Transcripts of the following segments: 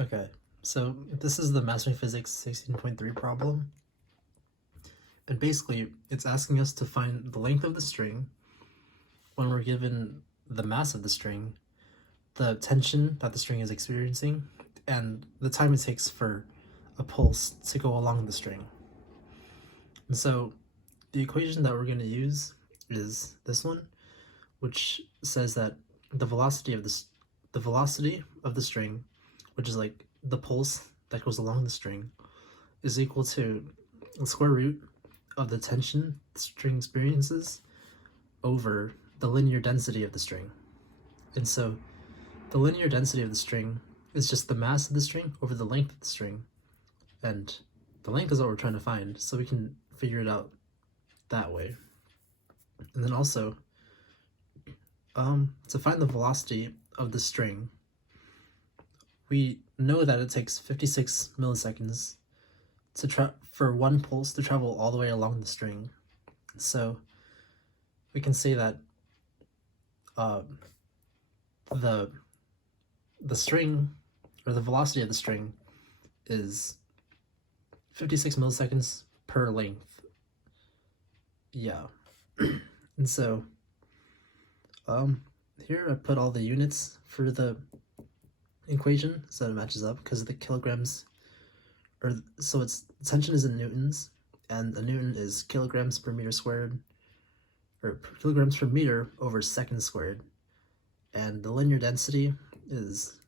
Okay, so this is the Mastering Physics 16.3 problem. And basically, it's asking us to find the length of the string when we're given the mass of the string, the tension that the string is experiencing, and the time it takes for a pulse to go along the string. And so the equation that we're going to use is this one, which says that the velocity of the string, which is like the pulse that goes along the string, is equal to the square root of the tension the string experiences over the linear density of the string. And so the linear density of the string is just the mass of the string over the length of the string. And the length is what we're trying to find, so we can figure it out that way. And then also, to find the velocity of the string, we know that it takes 56 milliseconds for one pulse to travel all the way along the string. So we can say that the string, or the velocity of the string, is 56 milliseconds per length. Yeah. And so here I put all the units for the equation so it matches up, because the kilograms, so its tension is in newtons, and a newton is kilograms per meter squared, or kilograms per meter over second squared, and the linear density is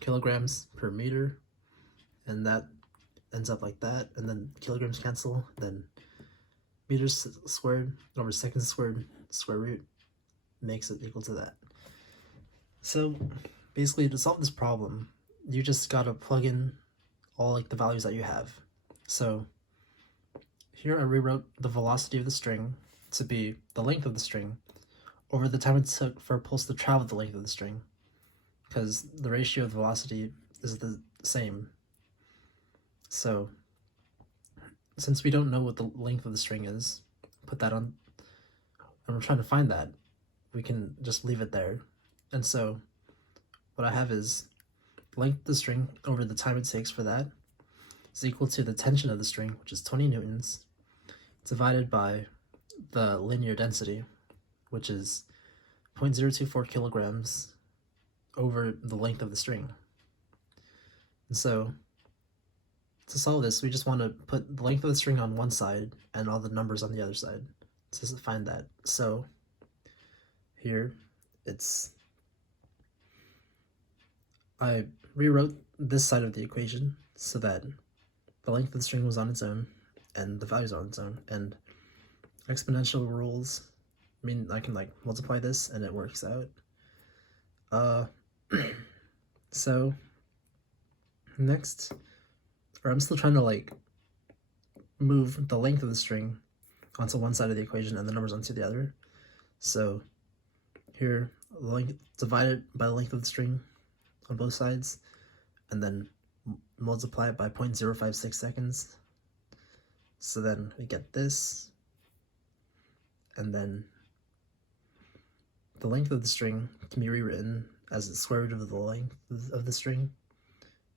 kilograms per meter, and that ends up like that, and then kilograms cancel, then meters squared over seconds squared square root makes it equal to that. So basically, to solve this problem, you just gotta plug in all like the values that you have. So here I rewrote the velocity of the string to be the length of the string over the time it took for a pulse to travel the length of the string, because the ratio of the velocity is the same. So since we don't know what the length of the string is, put that on, and we're trying to find that, we can just leave it there. And so what I have is length of the string over the time it takes for that is equal to the tension of the string, which is 20 newtons, divided by the linear density, which is 0.024 kilograms over the length of the string. And so to solve this, we just want to put the length of the string on one side and all the numbers on the other side to find that. So here I rewrote this side of the equation so that the length of the string was on its own and the values are on its own, and exponential rules mean I can like multiply this and it works out. So next, or I'm still trying to like move the length of the string onto one side of the equation and the numbers onto the other. So here, the length divided by the length of the string on both sides, and then multiply it by 0.056 seconds. So then we get this, and then the length of the string can be rewritten as the square root of the length of the string,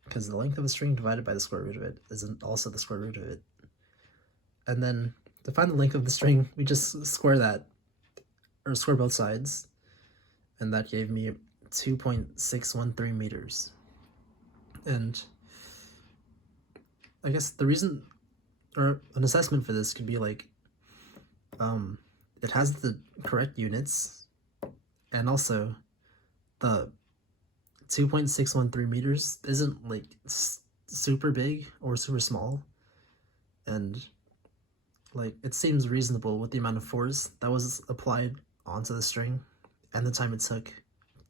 because the length of the string divided by the square root of it is also the square root of it. And then to find the length of the string, we just square that, or square both sides, and that gave me 2.613 meters. And I guess the reason, or an assessment for this could be like, it has the correct units, and also the 2.613 meters isn't like super big or super small, and like it seems reasonable with the amount of force that was applied onto the string and the time it took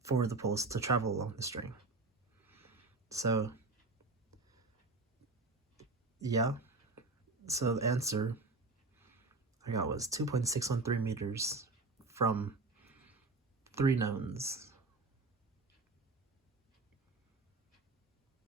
for the pulse to travel along the string. So yeah, so the answer I got was 2.613 meters from 3 knowns.